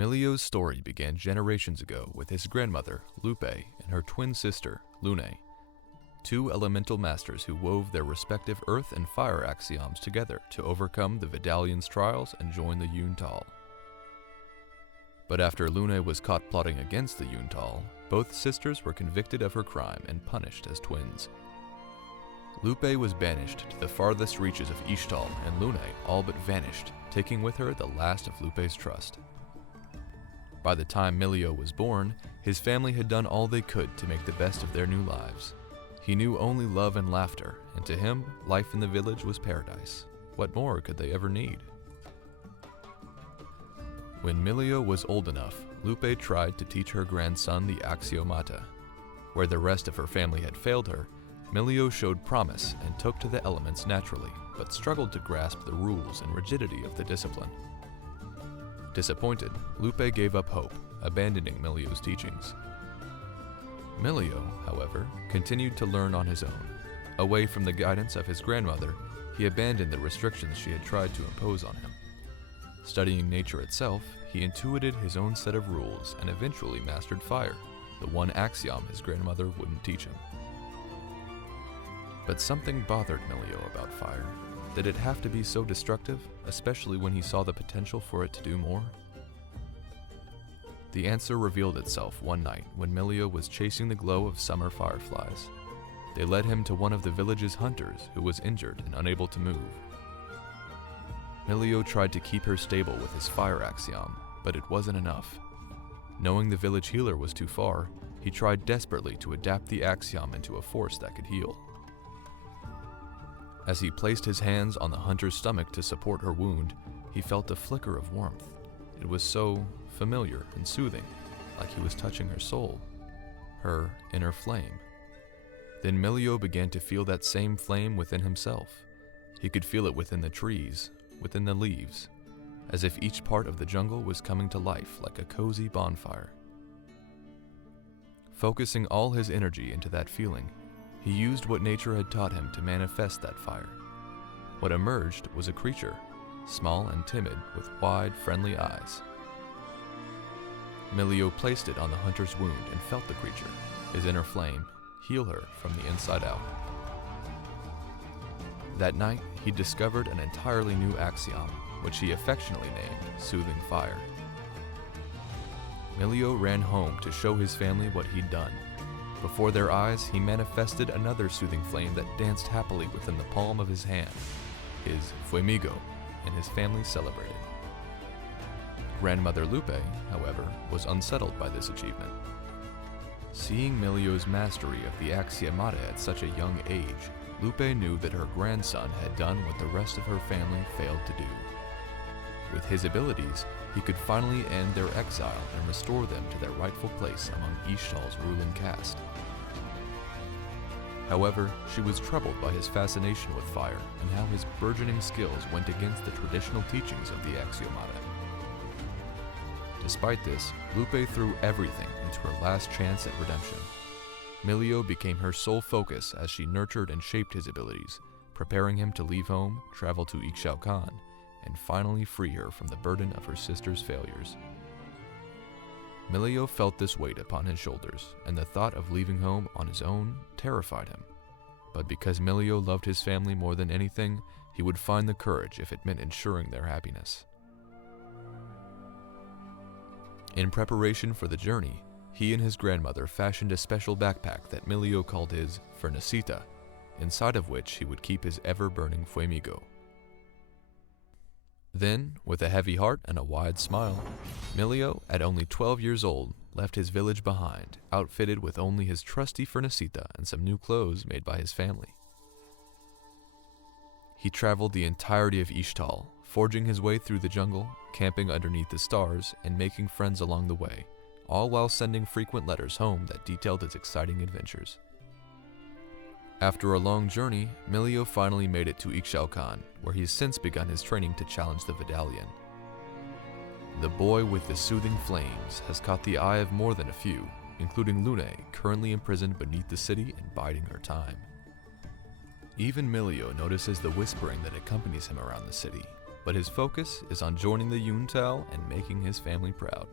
Milio's story began generations ago with his grandmother, Lupe, and her twin sister, Lune, two elemental masters who wove their respective earth and fire axioms together to overcome the Vidalian's trials and join the Ixtali. But after Lune was caught plotting against the Ixtali, both sisters were convicted of her crime and punished as twins. Lupe was banished to the farthest reaches of Ixtali, and Lune all but vanished, taking with her the last of Lupe's trust. By the time Milio was born, his family had done all they could to make the best of their new lives. He knew only love and laughter, and to him, life in the village was paradise. What more could they ever need? When Milio was old enough, Lupe tried to teach her grandson the axiomata. Where the rest of her family had failed her, Milio showed promise and took to the elements naturally, but struggled to grasp the rules and rigidity of the discipline. Disappointed, Lupe gave up hope, abandoning Milio's teachings. Milio, however, continued to learn on his own. Away from the guidance of his grandmother, he abandoned the restrictions she had tried to impose on him. Studying nature itself, he intuited his own set of rules and eventually mastered fire, the one axiom his grandmother wouldn't teach him. But something bothered Milio about fire. Did it have to be so destructive, especially when he saw the potential for it to do more? The answer revealed itself one night when Milio was chasing the glow of summer fireflies. They led him to one of the village's hunters who was injured and unable to move. Milio tried to keep her stable with his fire axiom, but it wasn't enough. Knowing the village healer was too far, he tried desperately to adapt the axiom into a force that could heal. As he placed his hands on the hunter's stomach to support her wound, he felt a flicker of warmth. It was so familiar and soothing, like he was touching her soul, her inner flame. Then Milio began to feel that same flame within himself. He could feel it within the trees, within the leaves, as if each part of the jungle was coming to life like a cozy bonfire. Focusing all his energy into that feeling, he used what nature had taught him to manifest that fire. What emerged was a creature, small and timid with wide, friendly eyes. Milio placed it on the hunter's wound and felt the creature, his inner flame, heal her from the inside out. That night, he discovered an entirely new axiom, which he affectionately named Soothing Fire. Milio ran home to show his family what he'd done. Before their eyes, he manifested another soothing flame that danced happily within the palm of his hand, his fuemigo, and his family celebrated. Grandmother Lupe, however, was unsettled by this achievement. Seeing Milio's mastery of the axiomata at such a young age, Lupe knew that her grandson had done what the rest of her family failed to do. With his abilities, he could finally end their exile and restore them to their rightful place among Ixtali's ruling caste. However, she was troubled by his fascination with fire and how his burgeoning skills went against the traditional teachings of the axiomata. Despite this, Lupe threw everything into her last chance at redemption. Milio became her sole focus as she nurtured and shaped his abilities, preparing him to leave home, travel to Ixtali, and finally free her from the burden of her sister's failures. Milio felt this weight upon his shoulders, and the thought of leaving home on his own terrified him. But because Milio loved his family more than anything, he would find the courage if it meant ensuring their happiness. In preparation for the journey, he and his grandmother fashioned a special backpack that Milio called his furnaceita, inside of which he would keep his ever-burning fuemigo. Then, with a heavy heart and a wide smile, Milio, at only 12 years old, left his village behind, outfitted with only his trusty furnaceita and some new clothes made by his family. He traveled the entirety of Ixtali, forging his way through the jungle, camping underneath the stars, and making friends along the way, all while sending frequent letters home that detailed his exciting adventures. After a long journey, Milio finally made it to Ixtali, where he's since begun his training to challenge the Vidalian. The boy with the soothing flames has caught the eye of more than a few, including Lune, currently imprisoned beneath the city and biding her time. Even Milio notices the whispering that accompanies him around the city, but his focus is on joining the Yuntal and making his family proud.